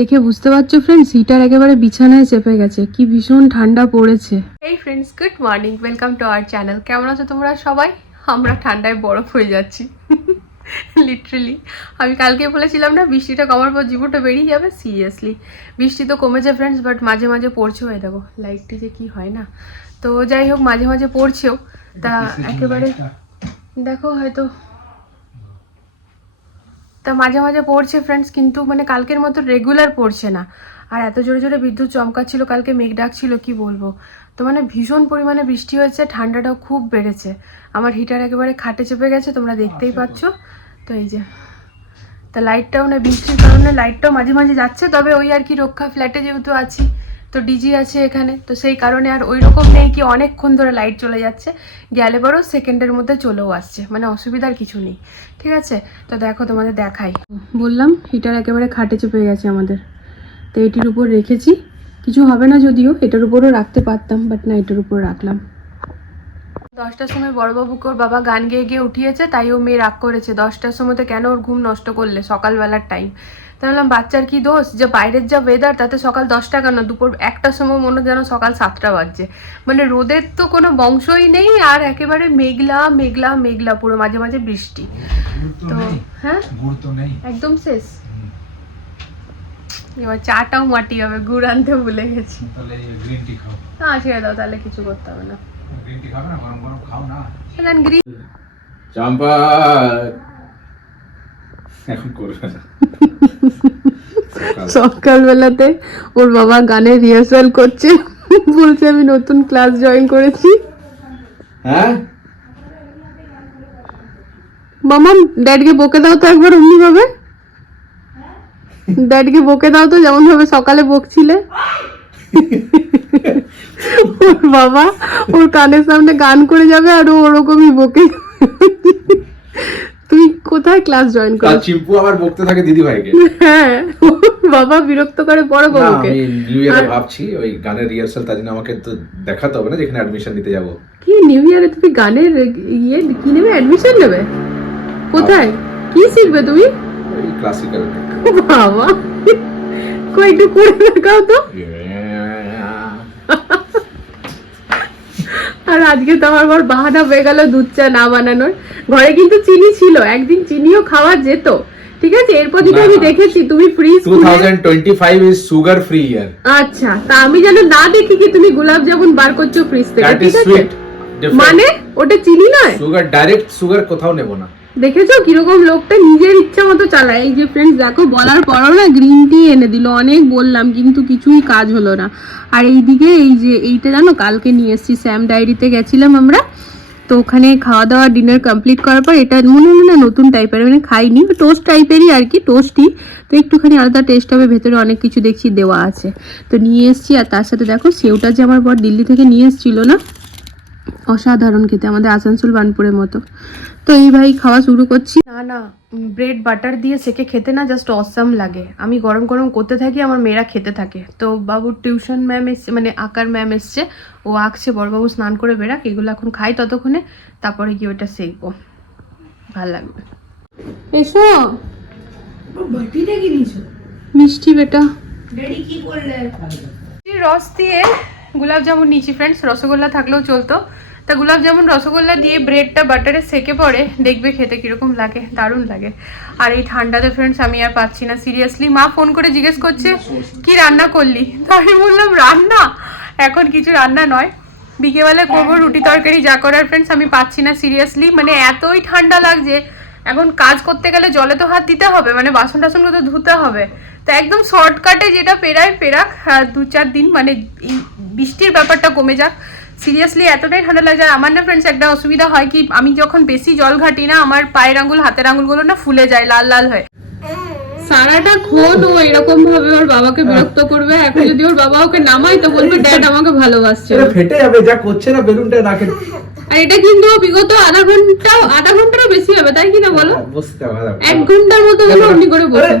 দেখে বুঝতে পারছ ফ্রেন্ডস হিটার একেবারে বিছানায় চেপে গেছে। কি ভীষণ ঠান্ডা পড়েছে। এই friends good morning welcome to our channel কেমন আছো তোমরা সবাই? আমরা ঠান্ডায় বরফ হয়ে যাচ্ছি। লিটারেলি আমি কালকে বলেছিলাম না বৃষ্টিটা কমার পর জীবনটা বেরিয়ে যাবে? সিরিয়াসলি বৃষ্টি তো কমেছে ফ্রেন্ডস বাট মাঝে মাঝে পড়ছেও হয়ে দেখো লাইটটি যে কি হয় না। তো যাই হোক মাঝে মাঝে পড়ছেও। তা একেবারে দেখো হয়তো তা মাঝে মাঝে পড়ছে ফ্রেন্ডস কিন্তু মানে কালকের মতো রেগুলার পড়ছে না। আর এত জোরে জোরে বিদ্যুৎ চমকাচ্ছিল কালকে মেঘ ডাকছিল কি বলব? তো মানে ভীষণ পরিমাণে বৃষ্টি হয়েছে ঠান্ডাটাও খুব বেড়েছে। আমার হিটার একেবারে খাটে চেপে গেছে তোমরা দেখতেই পাচ্ছ। তো এই যে তা লাইটটাও না বৃষ্টির কারণে লাইটটাও মাঝে মাঝে যাচ্ছে তবে ওই আর কি রক্ষা ফ্ল্যাটে যেহেতু আছি তো ডিজি আছে এখানে, তো সেই কারণে আর ওই রকম নেই কি অনেকক্ষণ ধরে লাইট চলে যাচ্ছে, গেলে বড় সেকেন্ডের মধ্যে চলেও আসছে মানে অসুবিধার কিছু নেই, ঠিক আছে? তো দেখো তোমাদের দেখাই। বললাম হিটার একেবারে খাটে চেপে গেছে আমাদের, তো এটির উপর রেখেছি, কিছু হবে না যদিও, এটার উপরও রাখতে পারতাম বাট না, এটার উপর রাখলাম। দশটার সময় বড়বাবুকে ওর বাবা গান গেয়ে গিয়ে উঠিয়েছে, তাই ও মেয়ে রাগ করেছে, দশটার সময় তো কেন ওর ঘুম নষ্ট করলে, সকালবেলার টাইম তাই বললাম বাচ্চার কি দোষ? যে বাইরের যা ওয়েদার তাতে সকাল দশটা কেন? দুপুর একটার সময় মনে হয় যেন সকাল সাতটা বাজছে। মানে রোদের তো কোনো বংশই নেই আর একেবারে মেঘলা মেঘলা মেঘলা পুরো মাঝে মাঝে বৃষ্টি। তো হ্যাঁ? একদম শেষ। এবার চাটাও মাটি হবে গুড় আনতে ভুলে গেছি। তাহলে গ্রিন টি খাও। না ছেড়ে দাও তাহলে কিছু করতে হবে না। গ্রিন টি খাবে না? গরম গরম খাও না। দেন গ্রিন চাম্পা এখন করবে না। সকালবেলাতে ওর বাবা গানে রিহার্সাল করছে। বলছে আমি নতুন ক্লাস জয়েন করেছি। হ্যাঁ? মামা ড্যাডকে বকে দাও তো একবার অমনি ভাবে ড্যাডকে বকে দাও তো যেমন ভাবে সকালে বকছিলে। ওর বাবা ওর কানের সামনে গান করে যাবে আর ওরকমই বকে তুমি কোথায় ক্লাস জয়েন কাল চিম্পু আবার বকতে থাকে দিদি ভাইকে হ্যাঁ বাবা বিরক্ত করে বড় না বাবুকে আমি নিউ ইয়ারে ভাবছি ওই গানের রিহার্সাল তার জন্য আমাকে তো দেখাতে হবে না যেখানে অ্যাডমিশন নিতে যাব। কি নিউ ইয়ারে তুমি গানের ইয়ে কি নেবে? অ্যাডমিশন নেবে? কোথায়? কি শিখবে তুমি? ক্লাসিক্যাল বাবা কই একটু করে দেখাও তো। আর আজকে তো আমার বর বাহানা হয়ে গেল দুধ চা না বানানোর। ঘরে কিন্তু চিনি ছিল একদিন চিনিও খাওয়া যেত। ঠিক আছে? এরপর যেটা আমি দেখেছি তুমি free two thousand twenty five is sugar free year আচ্ছা তা আমি যেন না দেখি কি তুমি গোলাপ জামুন বার করছ ফ্রিজ থেকে ঠিক আছে? মানে ওটা চিনি নয়? সুগার ডাইরেক্ট সুগার কোথাও নেব না। দেখেছ? কীরকম লোকটা নিজের ইচ্ছা মতো চালায়। এই যে ফ্রেন্ডস দেখো, বলার পরও না গ্রিন টি এনে দিল। অনেক বললাম, কিন্তু কিছুই কাজ হলো না। আর এইদিকে এই যে এইটা জানো, কালকে নিয়ে এসেছি স্যাম ডায়েরিতে গেছিলাম আমরা। তো ওখানে খাওয়া দাওয়া ডিনার কমপ্লিট করার পর এটা মনে হয় না নতুন টাইপের মানে খাইনি। টোস্ট টাইপেরই আর কি টোস্টই তো একটুখানি আলাদা টেস্ট হবে, ভেতরে অনেক কিছু দেখছি, দেওয়া আছে। তো নিয়ে এসেছি, আর তার সাথে দেখো, সেওটা যে আমার বর দিল্লি থেকে নিয়ে এসেছিল না, অসাধারণ খেতে, আমাদের আসানসোল বানপুরের মতো। তো এই ভাই খাওয়া শুরু করছি। না না ব্রেড বাটার দিয়ে সেকে খেতে না জাস্ট অসাম লাগে। আমি গরম গরম করতে থাকি আমার মেয়েরা খেতে থাকে। তো বাবুর টিউশন ম্যাম এসছে মানে আঁকার ম্যাম এসছে ও আঁকছে বড়বাবু স্নান করে বেরাক এগুলো এখন খাই ততক্ষণে তারপরে গিয়ে ওটা সেকবো। ভালো লাগবে। এসো। মিষ্টি বেটা। রস দিয়ে গোলাপ জামুন নিয়েছি ফ্রেন্ডস রসগোল্লা থাকলেও চলতো। তা গোলাপ জামুন রসগোল্লা দিয়ে ব্রেডটা বাটারে সেকে পড়ে দেখবে খেতে কীরকম লাগে দারুণ লাগে। আর এই ঠান্ডাতে ফ্রেন্ডস আমি আর পাচ্ছি না সিরিয়াসলি মা ফোন করে জিজ্ঞেস করছে কি রান্না করলি? তো আমি বললাম রান্না? এখন কিছু রান্না নয়। বিকেবেলা করব রুটি তরকারি যা করার ফ্রেন্ডস আমি পাচ্ছি না সিরিয়াসলি মানে এতই ঠান্ডা লাগছে এখন কাজ করতে গেলে জলে তো হাত দিতে হবে মানে বাসন টাসনগুলো তো ধুতে হবে। তো একদম শর্টকাটে যেটা পেরায় পেরাক দু চার দিন মানে বৃষ্টির ব্যাপারটা কমে যাক। সিরিয়াসলি এতটাই ঠান্ডা লাগে আর আমার না ফ্রেন্ডস একটা অসুবিধা হয় কি আমি যখন বেশি জল ঘাটি না আমার পায়ের আঙ্গুল হাতের আঙ্গুলগুলো না ফুলে যায় লাল লাল হয়ে। সারাটা ক্ষণ ও এরকম ভাবে ওর বাবাকে বিরক্ত করবে। এখন যদি ওর বাবা ওকে নামায় তো বলবে ড্যাড আমাকে ভালোবাসছে। ফেটে যাবে যা করছে না বেলুনটা নাকে আর এটা কিন্তু বিগত আধা ঘণ্টা আধা ঘন্টারও বেশি হবে তাই কি না বলো? ভালো এক ঘণ্টার মতো হলো অমনি করে বসে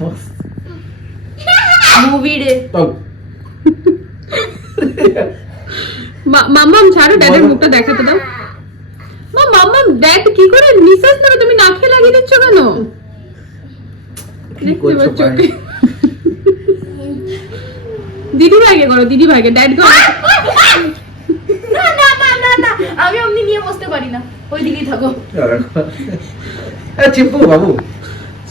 মুভি রে। মাম্মাম ছাড়ো ড্যাডের মুখটা দেখাতে দাও। মা মাম্মাম ড্যাড কি করে নিঃশ্বাস নেবে তুমি নাকে লাগিয়ে দিচ্ছ কেন? দিদি ভাইকে করো দিদি ভাইকে ড্যাড করো না না না না না আমি অমনি নিয়ে বসতে পারি না। ওই দিকেই থাকো চিম্পু বাবু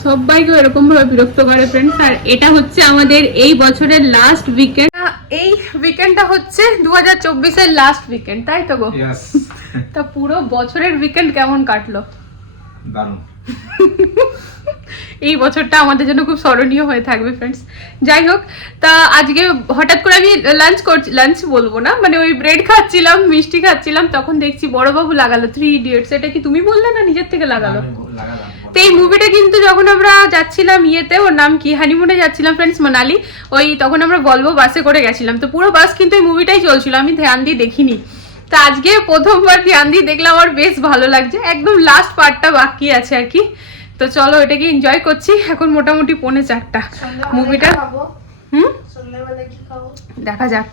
সবাইকে এরকম ভাবে বিরক্ত করে ফ্রেন্ডস আর এটা হচ্ছে আমাদের এই বছরের লাস্ট উইকেন্ড এই উইকেন্ডটা হচ্ছে দু হাজার চব্বিশের লাস্ট উইকেন্ড তাই তো গো? তা পুরো বছরের উইকেন্ড কেমন কাটলো? দারুণ। এই বছরটা আমাদের জন্য খুব স্মরণীয় হয়ে থাকবে ফ্রেন্ডস যাই হোক তা আজকে হঠাৎ করে আমি লাঞ্চ করছি লাঞ্চ বলব না মানে ওই ব্রেড খাচ্ছিলাম মিষ্টি খাচ্ছিলাম তখন দেখছি বড়বাবু লাগালো। থ্রি ইডিয়টস এটা কি তুমি বললে না নিজের থেকে লাগালো? লাগালাম। তো এই মুভিটা কিন্তু যখন আমরা যাচ্ছিলাম ইয়েতে ওর নাম কি? হানিমুনে যাচ্ছিলাম ফ্রেন্ডস মানালি ওই তখন আমরা বলব বাসে করে গেছিলাম। তো পুরো বাস কিন্তু এই মুভিটাই চলছিল আমি ধ্যান দিয়ে দেখিনি। তো আজকে প্রথমবার ধ্যান দিয়ে দেখলাম আমার বেশ ভালো লাগছে। একদম লাস্ট পার্টটা বাকি আছে আর কি। তো চলো এটাকে এনজয় করছি। এখন মোটামুটি পৌনে চারটা। মুভিটা হুম? সন্ধ্যাবেলা কি খাব? দেখা যাক।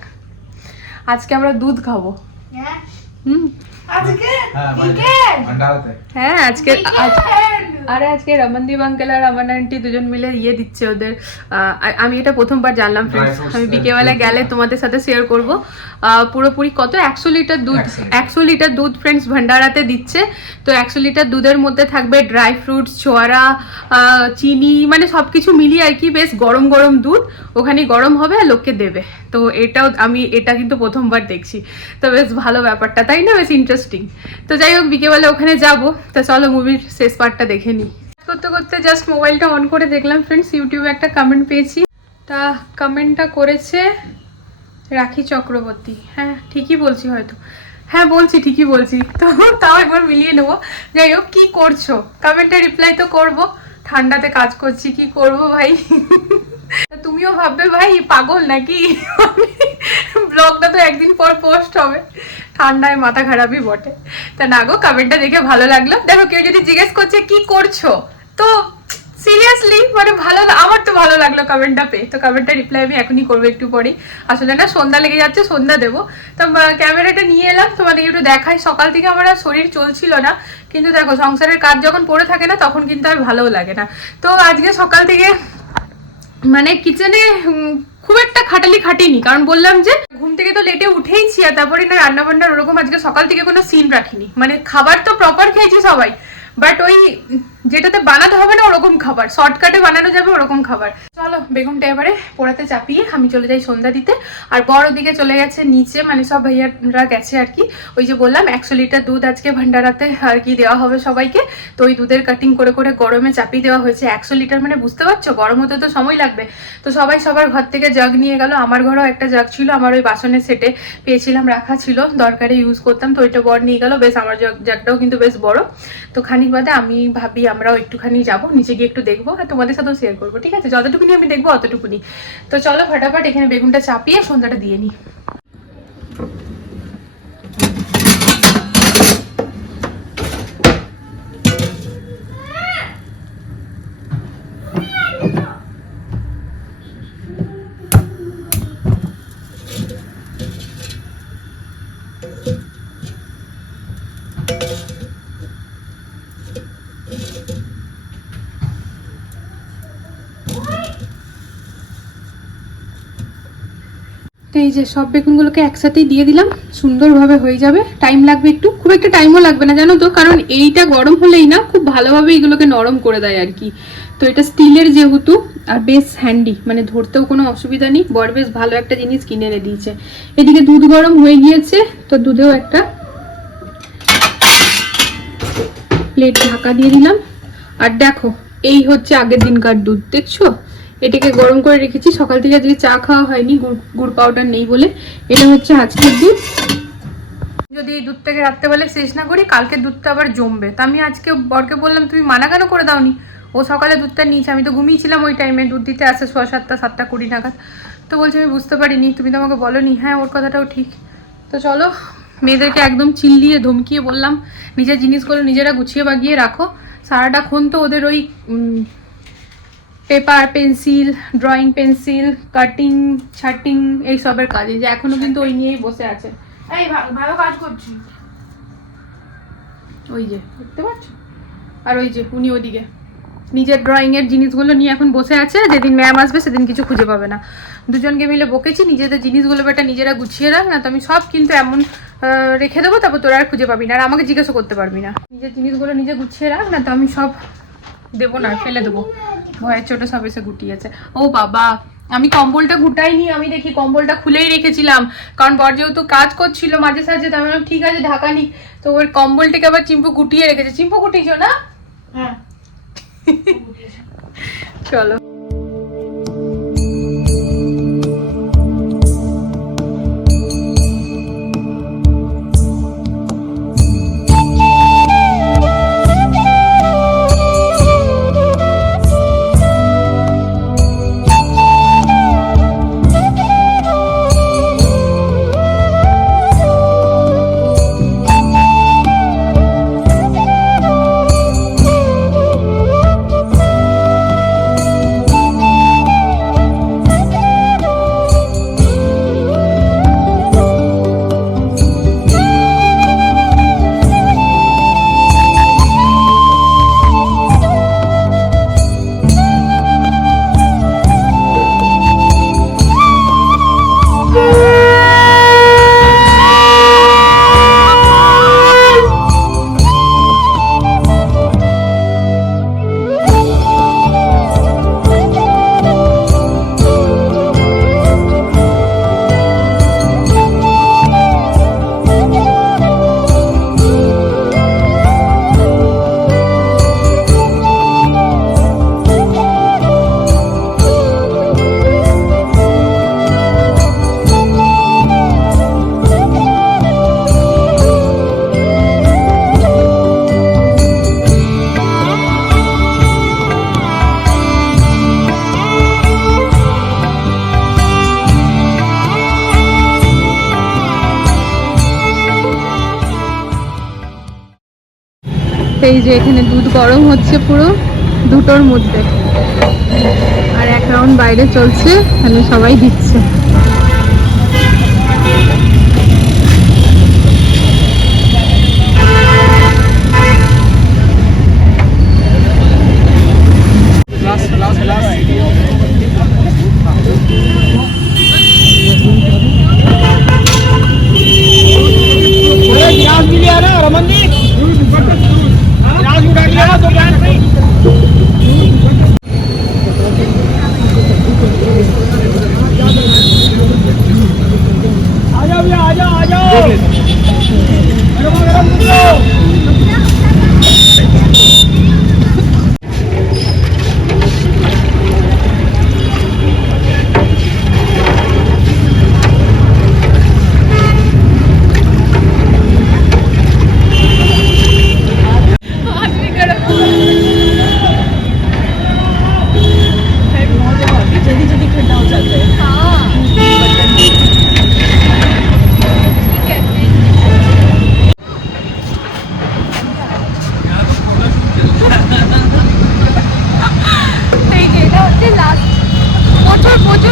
আজকে আমরা দুধ খাব। হ্যাঁ। হুম? আজকে? হ্যাঁ আজকে! আরে আজকে রমনদীপ আঙ্কেল আর আমার আন্টি দুজন মিলে ইয়ে দিচ্ছে ওদের আমি এটা প্রথমবার জানলাম ফ্রেন্ডস আমি uh, গেলে তোমাদের সাথে শেয়ার করব। পুরোপুরি কত? একশো লিটার দুধ একশো লিটার। দুধ ফ্রেন্ডস ভান্ডারাতে দিচ্ছে। তো একশো লিটার দুধের মধ্যে থাকবে ড্রাই ফ্রুটস ছোয়ারা চিনি মানে সব কিছু মিলিয়ে আর কি বেশ গরম গরম দুধ। ওখানে গরম হবে আর লোককে দেবে। তো এটাও আমি এটা কিন্তু প্রথমবার দেখছি। তো বেশ ভালো ব্যাপারটা তাই না? বেশ ইন্টারেস্টিং তো যাই হোক বিকেলবেলা ওখানে যাব। তো চলো মুভির শেষ পার্টটা দেখে নিই করতে করতে জাস্ট মোবাইলটা অন করে দেখলাম ফ্রেন্ডস ইউটিউবে একটা কমেন্ট পেয়েছি। তা কমেন্টটা করেছে রাখি চক্রবর্তী। হ্যাঁ ঠিকই বলছি হয়তো। হ্যাঁ বলছি, ঠিকই বলছি। তো তাও একবার মিলিয়ে নেব। যাই হোক, কী করছ? কমেন্টে রিপ্লাই তো করব। ঠান্ডাতে কাজ করছি, কি করব ভাই? তুমিও ভাববে, ভাই, পাগল নাকি? ব্লগটা তো একদিন পর পোস্ট হবে। ঠান্ডায় মাথা খারাপই বটে। তা না গো কমেন্টটা দেখে ভালো লাগল। দেখো, কেউ যদি জিজ্ঞেস করছে, কি করছ? তো সিরিয়াসলি মানে ভালো আমার তো ভালো লাগল কমেন্টটা পেয়ে। তো কমেন্টটা রিপ্লাই আমি এখনই করব একটু পরেই। আসলে না, সন্ধ্যা লেগে যাচ্ছে, সন্ধ্যা দেবো। তো ক্যামেরাটা নিয়ে এলাম, তোমাদের একটু দেখাই। সকাল থেকে আমার শরীর চলছিল না। কিন্তু দেখো, সংসারের কাজ যখন পড়ে থাকে না, তখন কিন্তু আর ভালোও লাগে না। তো, আজকে সকাল থেকে মানে কিচেনে খুব একটা খাটালি খাটিনি, কারণ বললাম যে ঘুম থেকে তো লেটে উঠেইছি আর তারপরে না রান্না বান্নার ওরকম আজকে সকাল থেকে কোনো সিন রাখিনি। মানে খাবার তো প্রপার খেয়েছি সবাই বাট ওই যেটাতে বানাতে হবে না ওরকম খাবার শর্টকাটে বানানো যাবে ওরকম খাবার। চলো, বেগুনটা এবারে পোড়াতে চাপিয়ে আমি চলে যাই সন্ধ্যা দিতে। আর বড় দিকে চলে গেছে নিচে মানে সব ভাইয়ারা গেছে আর কি। ওই যে বললাম, একশো লিটার দুধ আজকে ভান্ডারাতে আর কি দেওয়া হবে সবাইকে। তো ওই দুধের কাটিং করে করে গরমে চাপিয়ে দেওয়া হয়েছে। একশো লিটার মানে বুঝতে পারছ? গরম হতে তো সময় লাগবে। তো সবাই সবার ঘর থেকে জগ নিয়ে গেল। আমার ঘরেও একটা জগ ছিল, আমার ওই বাসনের সেটে পেয়েছিলাম, রাখা ছিল, দরকারে ইউজ করতাম। তো ওইটা বর নিয়ে গেল। বেশ, আমার জগ, জাগটাও কিন্তু বেশ বড়। তো খানিক বাদে আমি ভাবি আমরাও একটুখানি যাব, নিচে গিয়ে একটু দেখব আর তোমাদের সাথেও শেয়ার করব। ঠিক আছে? আমি দেখব অতটুকুনি। তো চলো ফটাফট এখানে বেগুনটা চাপিয়ে সন্ধ্যাটা দিয়ে নিই যে সব বেগুনগুলোকে একসাথেই দিয়ে দিলাম, সুন্দরভাবে হয়ে যাবে। টাইম লাগবে একটু, খুব একটা টাইমও লাগবে না, জানো তো? কারণ এইটা গরম হলেই না, খুব ভালোভাবে এগুলোকে নরম করে দেয় আর কি। তো এটা স্টিলের যেহেতু, আর বেশ হ্যান্ডি মানে ধরতেও কোনো অসুবিধা নেই। বর বেশ ভালো একটা জিনিস কিনে এনে দিয়েছে। এদিকে দুধ গরম হয়ে গিয়েছে, তো দুধেও একটা প্লেট ঢাকা দিয়ে দিলাম। আর দেখো, এই হচ্ছে আগের দিনকার দুধ, দেখছ? এটাকে গরম করে রেখেছি। সকাল থেকে আজকে চা খাওয়া হয়নি, গুড় গুড় পাউডার নেই বলে। এটা হচ্ছে আজকের দুধ। যদি এই দুধটাকে রাত্রেবেলায় শেষ না করি, কালকে দুধটা আবার জমবে। তা আমি আজকে বরকে বললাম, তুমি মানা কেন করে দাওনি? ও সকালে দুধটা নিয়েছে। আমি তো ঘুমিয়েছিলাম ওই টাইমে দুধ দিতে আসে সোয়া সাতটা সাতটা কুড়ি নাগাদ। তো বলছে, আমি বুঝতে পারিনি, তুমি তো আমাকে বলো নি হ্যাঁ ওর কথাটাও ঠিক। তো চলো, মেয়েদেরকে একদম চিল্লিয়ে ধমকিয়ে বললাম, নিজের জিনিসগুলো নিজেরা গুছিয়ে বাগিয়ে রাখো। সারাটাক্ষণ তো ওদের ওই paper pencil drawing pencil cutting ছাটিং এইসবের কাজে। যে এখনও কিন্তু ওই নিয়েই বসে আছে। এই ভালো কাজ করছি। ওই যে দেখতে পাচ্ছ? আর ওই যে উনি ওদিকে। নিজের ড্রয়িং এর জিনিসগুলো নিয়ে এখন বসে আছে। যেদিন ম্যাম আসবে সেদিন কিছু খুঁজে পাবে না। দুজনকে মিলে বকেছি নিজেদের জিনিসগুলো বেটা নিজেরা গুছিয়ে রাখ না তো আমি সব কিন্তু এমন রেখে দেবো তারপর তোরা আর খুঁজে পাবি না। আর আমাকে জিজ্ঞাসা করতে পারবি না। নিজের জিনিসগুলো নিজে গুছিয়ে রাখ না তো আমি সব দেবো না ফেলে দেবো। ভয়ের ছোট সব এসে গুটিয়েছে। ও বাবা আমি কম্বলটা গুটাইনি আমি দেখি কম্বলটা খুলেই রেখেছিলাম। কারণ বর যেহেতু কাজ করছিল মাঝে সাঝে তো আমি ঠিক আছে ঢাকা নি তো ওই কম্বলটাকে আবার চিম্পু গুটিয়ে রেখেছে। চিম্পু গুটিয়েছ না? হ্যাঁ। চলো। এই যে এখানে দুধ গরম হচ্ছে পুরো, দুটোর মধ্যে। আর এক রাউন্ড বাইরে চলছে এখানে সবাই দিচ্ছে।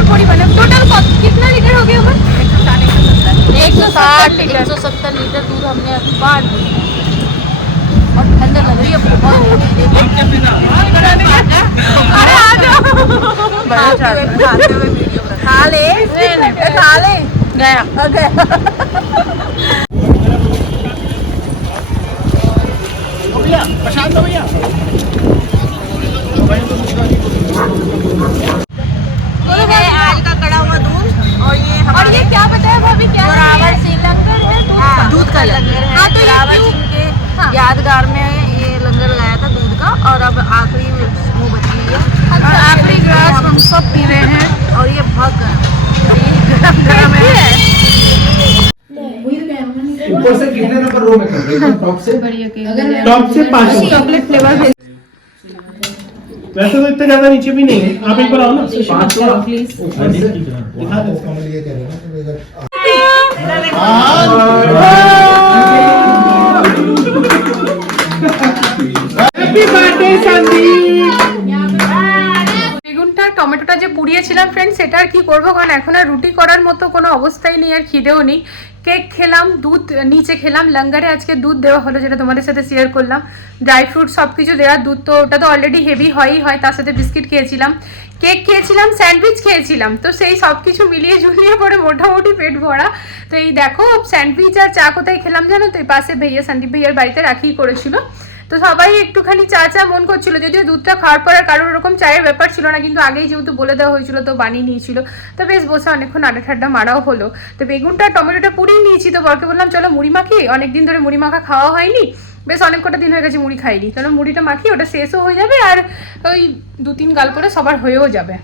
और पूरी बना टोटल कितना लीटर हो गया होगा? एक सौ साठ एक सौ सत्तर लीटर दूध हमने अभी बाढ़ और ठंड लग रही है बहुत प्रशांत भैया। कड़ा हुआ दूध और ये और ये क्या बताया भाभी क्या है? जोरावर सिंह। लंगर है हाँ, दूध का लंगर है। हाँ, तो ये जोरावर सिंह के हाँ। यादगार में ये लंगर लगाया था दूध का और अब आखिरी वो बची हुई है अच्छा, और आखिरी ग्लास हम सब पी रहे हैं और ये बहुत गर्म गरम है। ऊपर से कितने नंबर रो में कर रहे टॉप से? टॉप से पाँच हो चॉकलेट फ्लेवर वैसे तो इतने ज्यादा नीचे भी नहीं है आप एक बार आओ ना पांच ऊपर से दिखा दो हैप्पी बर्थडे संदीप বেগুনটা টমেটোটা যে পুড়িয়েছিলাম ফ্রেন্ডস সেটা আর কি করবো কারণ এখন আর রুটি করার মতো কোনো অবস্থাই নেই আর খিদেও নেই কেক খেলাম, দুধ, নিচে খেলাম, লঙ্গারে আজকে দুধ দেওয়া হলো যেটা তোমাদের সাথে শেয়ার করলাম। ড্রাই ফ্রুট সব কিছু দেওয়া, দুধ তো ওটা তো অলরেডি হেভি হয়ই হয়, তার সাথে বিস্কিট খেয়েছিলাম। কেক খেয়েছিলাম স্যান্ডউইচ খেয়েছিলাম, তো সেই সব কিছু মিলিয়ে ঝুলিয়ে পরে মোটামুটি পেট ভরা। তো এই দেখো স্যান্ডউইচ আর চা কোথায় খেলাম জানো তো? এই পাশে ভাইয়া, সন্দীপ ভাইয়ার বাড়িতে রাখি করেছিল। তো সবাই একটুখানি চা চা মন করছিল, যদিও দুধটা খাওয়ার পর আর কারোর ওরকম চায়ের ব্যাপার ছিল না, কিন্তু আগেই যেহেতু বলে দেওয়া হয়েছিল, তো বানিয়ে নিয়েছিল, তো বেশ বসে অনেকক্ষণ আড্ডা ঠাড্ডা মারাও হলো। তো বেগুনটা টমেটোটা পুড়িয়ে নিয়েছি, তো বরকে বললাম, চলো মুড়ি মাখি অনেকদিন ধরে মুড়ি মাখা খাওয়া হয়নি, বেশ অনেক কটা দিন হয়ে গেছে মুড়ি খাইনি তাহলে মুড়িটা মাখি ওটা শেষও হয়ে যাবে আর ওই দু তিন গাল করে সবার হয়েও যাবে।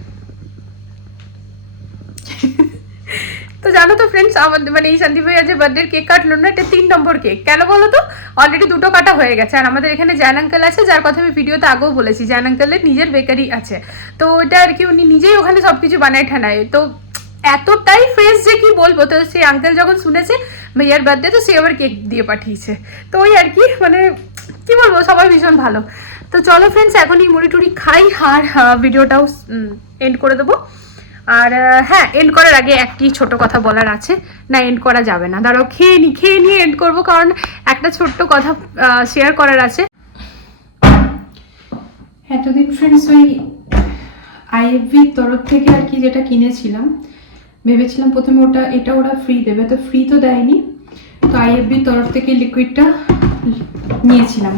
তো জানো তো ফ্রেন্ডস আমাদের মানে এই সন্দীপ ভাইয়া যে বার্থডে কেক কাটলো না, এটা তিন নম্বর কেক কেন বলো তো? অলরেডি দুটো কাটা হয়ে গেছে। আর আমাদের এখানে জ্যান আঙ্কেল আছে, যার কথা আমি ভিডিওতে আগেও বলেছি জ্যান আঙ্কেলের নিজের বেকারি আছে। তো ওইটা আর কি উনি নিজেই ওখানে সব কিছু বানায় ঠানায়। তো এতটাই ফ্রেশ যে কি বলব? তো সেই আঙ্কেল যখন শুনেছে ভাইয়ার বার্থডে তো সে আবার কেক দিয়ে পাঠিয়েছে। তো ওই আর কি মানে কি বলব, সবাই ভীষণ ভালো। তো চলো ফ্রেন্ডস এখন এই মুড়ি টুড়ি খাই, আর ভিডিওটাও এন্ড করে দেবো। আর হ্যাঁ এন্ড করার আগে একটি ছোট কথা বলার আছে। না এন্ড করা যাবে না। দাঁড়াও, খেয়ে নি, খেয়ে নিয়ে এন্ড করব, কারণ একটা ছোট্ট কথা শেয়ার করার আছে। এতদিন ফ্রেন্ডস ওই আইএফবির তরফ থেকে আর কি যেটা কিনেছিলাম, ভেবেছিলাম প্রথমে ওটা, এটা ওরা ফ্রি দেবে, তো ফ্রি তো দেয়নি। তো আইএফবির তরফ থেকে লিকুইডটা নিয়েছিলাম।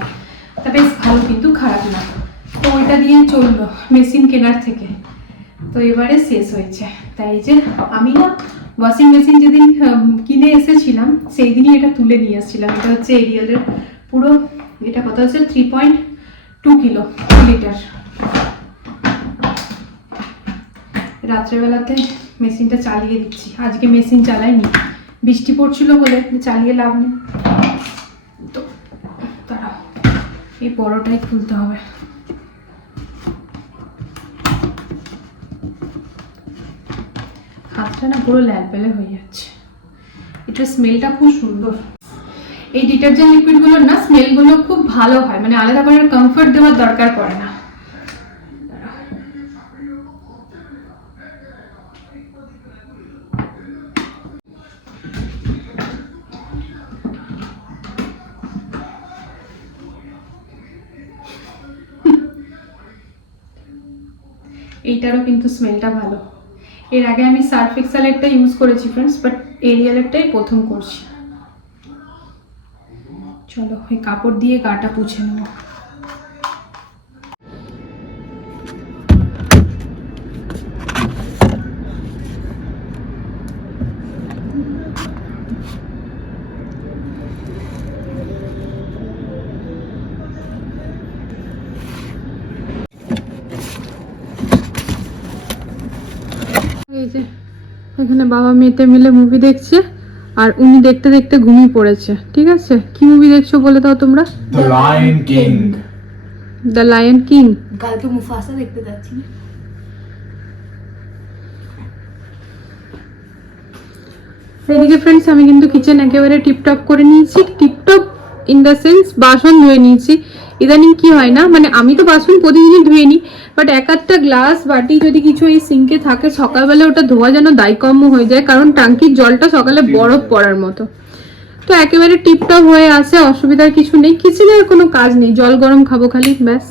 তা বেশ ভালো, কিন্তু খারাপ না। তো ওইটা দিয়ে চলল মেশিন কেনার থেকে। তো এবারে শেষ হয়েছে। তাই যে আমি না ওয়াশিং মেশিন যেদিন কিনে এসেছিলাম সেই দিনই এটা তুলে নিয়ে এসেছিলাম এটা হচ্ছে এরিয়ালের পুরো, এটা কত হচ্ছে three point two kilo litre রাত্রেবেলাতে মেশিনটা চালিয়ে দিচ্ছি। আজকে মেশিন চালাইনি। বৃষ্টি পড়ছিল বলে চালিয়ে লাভ নেই। তো তারা এই বড়টাই খুলতে হবে। হাতটা না পুরো ল্যালপেলে হয়ে যাচ্ছে। এটার স্মেলটা খুব সুন্দর। এই ডিটারজেন্ট লিকুইডগুলোর না স্মেলগুলো খুব ভালো হয় মানে আলাদা করে কমফর্ট দেওয়ার দরকার পড়ে না। এইটারও কিন্তু স্মেলটা ভালো। এর আগে আমি সার্ফ এক্সালেরটা ইউজ করেছি ফ্রেন্ডস বাট এরিয়ালেরটাই প্রথম করছি। চলো ওই কাপড় দিয়ে গাটা পুছে নেব। এই যে এখানে বাবা মেয়েতে মিলে মুভি দেখছে আর উনি দেখতে দেখতে ঘুমিয়ে পড়েছে ঠিক আছে? কি মুভি দেখছ বলে দাও তোমরা? The Lion King. The Lion King কালকে মুফাসা দেখতে যাচ্ছি। এদিকে ফ্রেন্ডস আমি কিন্তু কিচেন একেবারে টিপটপ করে নিয়েছি। টিপটপ ইন দ্য সেন্স বাসন ধুয়ে নিয়েছি। ইদানিং কি হয় না মানে আমি তো বাসন প্রতিদিনই ধুয়ে নিই বাট এক একটা গ্লাস বাটি যদি কিছু এই সিঙ্কে থাকে সকালবেলা ওটা ধোয়া যেন দায়কম্য হয়ে যায় কারণ টাঙ্কির জলটা সকালে বরফ পড়ার মতো। তো একেবারে টিপটপ হয়ে আছে অসুবিধার কিছু নেই কিছু কিচেনের কোনো কাজ নেই জল গরম খাব খালি ব্যাস।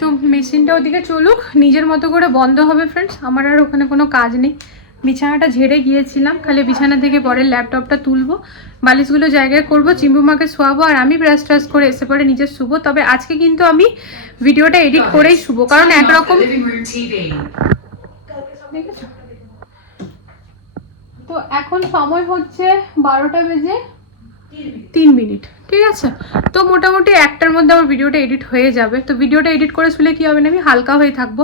তো মেশিনটা ওদিকে চলুক নিজের মতো করে বন্ধ হবে ফ্রেন্ডস আমার আর ওখানে কোনো কাজ নেই। বিছানাটা ঝেড়ে গিয়েছিলাম, খালি বিছানা থেকে পরে ল্যাপটপটা তুলবো, বালিশগুলো জায়গায় করব, চিম্বুমাকে শোয়াবো, আর আমি ব্রাশ ট্রাশ করে এসে পরে নিজে শুবো। তবে আজকে কিন্তু আমি ভিডিওটা এডিট করেই শুবো, কারণ একরকম তো এখন সময় হচ্ছে বারোটা বেজে তিন মিনিট। ঠিক আছে? তো মোটামুটি একটার মধ্যে আমার ভিডিওটা এডিট হয়ে যাবে। তো ভিডিওটা এডিট করে শুলে কী হবে না, আমি হালকা হয়ে থাকব।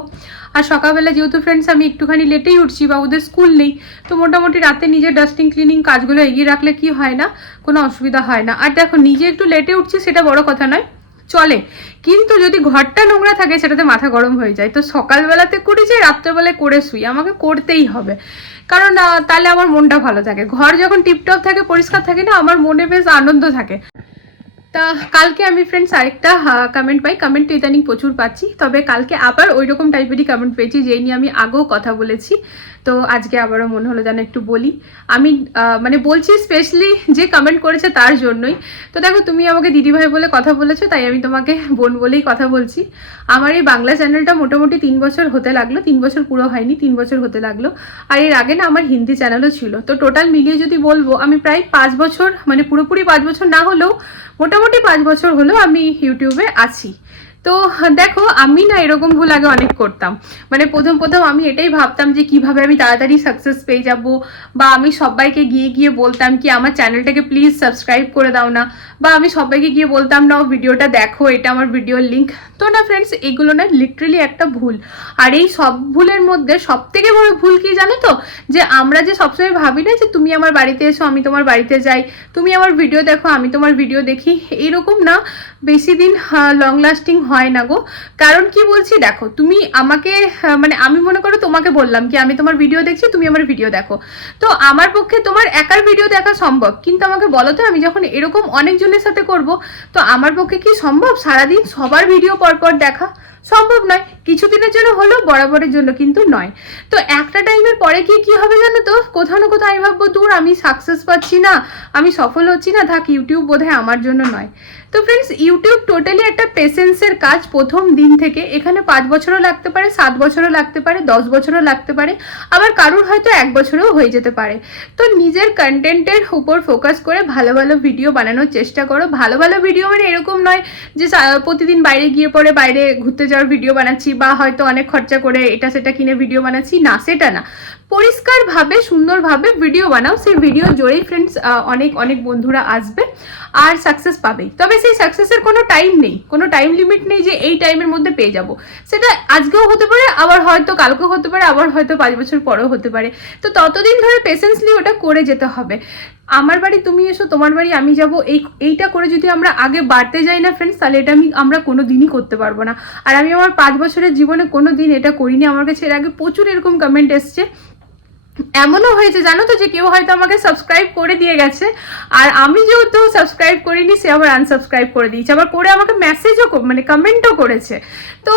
আর সকালবেলা যেহেতু ফ্রেন্ডস আমি একটুখানি লেটেই উঠছি বা ওদের স্কুল নেই, তো মোটামুটি রাতে নিজের ডাস্টিং ক্লিনিং কাজগুলো এগিয়ে রাখলে কি হয় না, কোনো অসুবিধা হয় না। আর দেখো, নিজে একটু লেটে উঠছি সেটা বড় কথা নয়। চলে। কিন্তু যদি ঘরটা নোংরা থাকে, সেটাতে মাথা গরম হয়ে যায়। তো সকালবেলাতে করি যে রাত্রেবেলায় করে শুই। আমাকে করতেই হবে। কারণ তাহলে আমার মনটা ভালো থাকে। ঘর যখন টিপটপ থাকে, পরিষ্কার থাকে না, আমার মনে বেশ আনন্দ থাকে। তা কালকে আমি ফ্রেন্ডস আরেকটা কমেন্ট পাই। কমেন্ট ইদানিং প্রচুর পাচ্ছি। তবে কালকে আবার ওই রকম টাইপেরই কমেন্ট পেয়েছি, যেই নিয়ে আমি আগেও কথা বলেছি। তো আজকে আবারও মনে হলো যেন একটু বলি। আমি মানে বলছি স্পেশালি যে কমেন্ট করেছে তার জন্যই। তো দেখো, তুমি আমাকে দিদিভাই বলে কথা বলেছ, তাই আমি তোমাকে বোন বলেই কথা বলছি। আমার এই বাংলা চ্যানেলটা মোটামুটি তিন বছর হতে লাগল। তিন বছর পুরো হয়নি, তিন বছর হতে লাগল। আর এর আগে না আমার হিন্দি চ্যানেলও ছিল। তো টোটাল মিলিয়ে যদি বলব, আমি প্রায় পাঁচ বছর মানে পুরোপুরি পাঁচ বছর না হলেও মোটামুটি পাঁচ বছর হলো আমি ইউটিউবে আছি। তো দেখো, আমি না এরকম ভুল আগে অনেক করতাম। মানে প্রথম প্রথম আমি এটাই ভাবতাম যে কীভাবে আমি তাড়াতাড়ি সাকসেস পেয়ে যাব, বা আমি সবাইকে গিয়ে গিয়ে বলতাম কি, আমার চ্যানেলটাকে প্লিজ সাবস্ক্রাইব করে দাও না। বা আমি সবাইকে গিয়ে বলতাম না ভিডিওটা দেখো, এটা আমার ভিডিওর লিঙ্ক তো না ফ্রেন্ডস এগুলো না লিটারেলি একটা ভুল। আর এই সব ভুলের মধ্যে সব থেকে বড় ভুল কি জানো তো? যে আমরা যে সবসময় ভাবি না যে, তুমি আমার বাড়িতে এসো, আমি তোমার বাড়িতে যাই। তুমি আমার ভিডিও দেখো, আমি তোমার ভিডিও দেখি। এরকম না। বেশি দিন লং লাস্টিং হয় না গো। কারণ কি বলছি, দেখো, তুমি আমাকে মানে আমি মনে করো তোমাকে বললাম কি, আমি তোমার ভিডিও দেখছি, তুমি আমার ভিডিও দেখো। তো আমার পক্ষে তোমার একার ভিডিও দেখা সম্ভব, কিন্তু আমাকে বলো তো, আমি যখন এরকম অনেকজনের সাথে করব, তো আমার পক্ষে কি সম্ভব? সারাদিন সবার ভিডিও পরপর দেখা সম্ভব নয়। কিছুদিনের জন্য হলেও বরাবরের জন্য কিন্তু নয়। তো একটা টাইমের পরে কি কি হবে জানো তো? কোথাও না কোথাও আমি ভাববো, দূর, আমি সাকসেস পাচ্ছি না, আমি সফল হচ্ছি না, থাক ইউটিউব বোধহয় আমার জন্য নয়। তো ফ্রেন্ডস ইউটিউব টোটালি একটা পেশেন্সের কাজ প্রথম দিন থেকে। এখানে পাঁচ বছরও লাগতে পারে, সাত বছরও লাগতে পারে, দশ বছরও লাগতে পারে, আবার কারুর হয়তো এক বছরেও হয়ে যেতে পারে। তো নিজের কন্টেন্টের উপর ফোকাস করে ভালো ভালো ভিডিও বানানোর চেষ্টা করো। ভালো ভালো ভিডিও মানে এরকম নয় যে প্রতিদিন বাইরে গিয়ে পরে বাইরে ঘুরতে যাওয়ার ভিডিও বানাচ্ছি, বা হয়তো অনেক খরচা করে এটা সেটা কিনে ভিডিও বানাচ্ছি, না, সেটা না। পরিষ্কারভাবে, সুন্দরভাবে ভিডিও বানাও। সেই ভিডিও জোরেই ফ্রেন্ডস অনেক অনেক বন্ধুরা আসবে। আর সাকসেস পাবেই। তবে সেই সাকসেসের কোনো টাইম নেই। কোনো টাইম লিমিট নেই যে এই টাইমের মধ্যে পেয়ে যাব। সেটা আজকেও হতে পারে, আবার হয়তো কালকেও হতে পারে, আবার হয়তো পাঁচ বছর পরেও হতে পারে। তো ততদিন ধরে পেশেন্সলি ওটা করে যেতে হবে। আমার বাড়ি তুমি এসো, তোমার বাড়ি আমি যাব। এই, এইটা করে যদি আমরা আগে বাড়তে যাই না ফ্রেন্ডস তাহলে এটা আমি, আমরা কোনো দিনই করতে পারব না। আর আমি আমার পাঁচ বছরের জীবনে কোনো দিন এটা করিনি। আমার কাছে এর আগে প্রচুর এরকম কমেন্ট এসছে এমনও হয়েছে, জানো তো যে কেউ হয়তো আমাকে সাবস্ক্রাইব করে দিয়ে গেছে, আর আমি যেহেতু সাবস্ক্রাইব করিনি, সে আবার আনসাবস্ক্রাইব করে দিয়েছে, আবার করে আমাকে মেসেজও মানে কমেন্টও করেছে। তো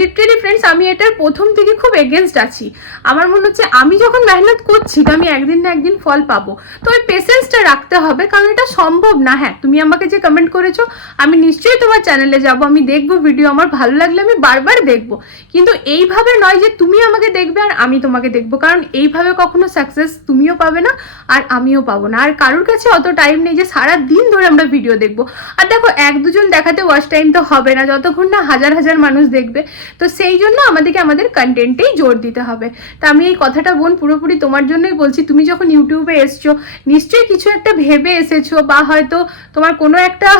লিটারেলি ফ্রেন্ডস আমি এটার প্রথম থেকে খুব এগেনস্ট আছি। আমার মনে হচ্ছে আমি যখন মেহনত করছি, তো আমি একদিন না একদিন ফল পাবো। তো ওই পেশেন্সটা রাখতে হবে, কারণ এটা সম্ভব না। হ্যাঁ তুমি আমাকে যে কমেন্ট করেছ, আমি নিশ্চয়ই তোমার চ্যানেলে যাব, আমি দেখব ভিডিও আমার ভালো লাগলে আমি বারবার দেখব। কিন্তু এইভাবে নয় যে তুমি আমাকে দেখবে আর আমি তোমাকে দেখব, কারণ এইভাবে কখনো সাকসেস তুমিও পাবে না আর আমিও পাবো না। আর কারোর কাছে অত টাইম নেই যে সারা দিন ধরে আমরা ভিডিও দেখব। আর দেখো, এক দুজন দেখাতে ওয়াচ টাইম তো হবে না, যতক্ষণ না হাজার হাজার মানুষ দেখবে। তো সেই জন্য আমাদেরকে আমাদের কন্টেন্টেই জোর দিতে হবে। তা আমি এই কথাটা বোন পুরোপুরি তোমার জন্যই বলছি, তুমি যখন ইউটিউবে এসছো, নিশ্চয়ই কিছু একটা ভেবে এসেছ বা হয়তো তোমার কোনো একটা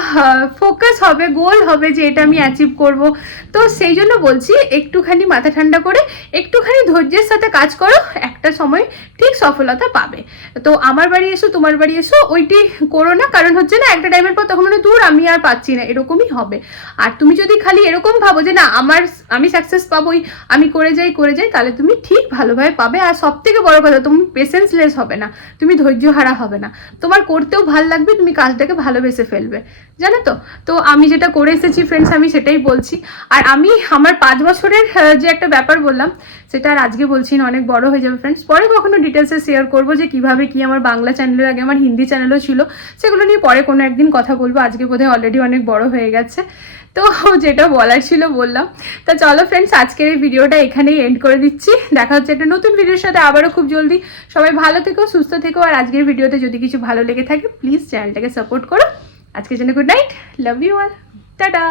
ফোকাস হবে গোল হবে যে এটা আমি অ্যাচিভ করব। তো সেই জন্য বলছি, একটুখানি মাথা ঠান্ডা করে, একটুখানি ধৈর্যের সাথে কাজ করো, একটা সময় ঠিক সফলতা পাবে। তো আমার বাড়ি এসো, তোমার বাড়ি এসো, ওইটি করো না, কারণ হচ্ছে না, একটা টাইমের পর তখন মনে দূর, আমি আর পাচ্ছি না, এরকমই হবে। আর তুমি যদি খালি এরকম ভাবো যে না, আমার, আমি সাকসেস পাবোই, আমি করে যাই করে যাই, তাহলে তুমি ঠিক ভালোভাবে পাবে। আর সব থেকে বড় কথা, তুমি পেশেন্সলেস হবে না, তুমি ধৈর্য হারা হবে না। তোমার করতেও ভালো লাগবে, তুমি কাজটাকে ভালোবেসে ফেলবে, জানো তো? তো আমি যেটা করে এসেছি ফ্রেন্ডস আমি সেটাই বলছি। আর আমি আমার পাঁচ বছরের যে একটা ব্যাপার বললাম সেটা আর আজকে বলছি না, অনেক বড় হয়ে যাবে ফ্রেন্ডস পরে কখনো ডিটেলসে শেয়ার করব যে কীভাবে কি আমার বাংলা চ্যানেলের আগে আমার হিন্দি চ্যানেলও ছিল। সেগুলো নিয়ে পরে কোনো একদিন কথা বলব। আজকে বোধহয় অলরেডি অনেক বড় হয়ে গেছে। তো যেটা বলার ছিল বললাম। তা চলো ফ্রেন্ডস আজকের এই ভিডিওটা এখানেই এন্ড করে দিচ্ছি। দেখা হচ্ছে একটা নতুন ভিডিওর সাথে আবারও খুব জলদি। সবাই ভালো থেকো, সুস্থ থেকো। আর আজকের ভিডিওতে যদি কিছু ভালো লেগে থাকে প্লিজ চ্যানেলটাকে সাপোর্ট করো। আজকের জন্য good night love you all tata.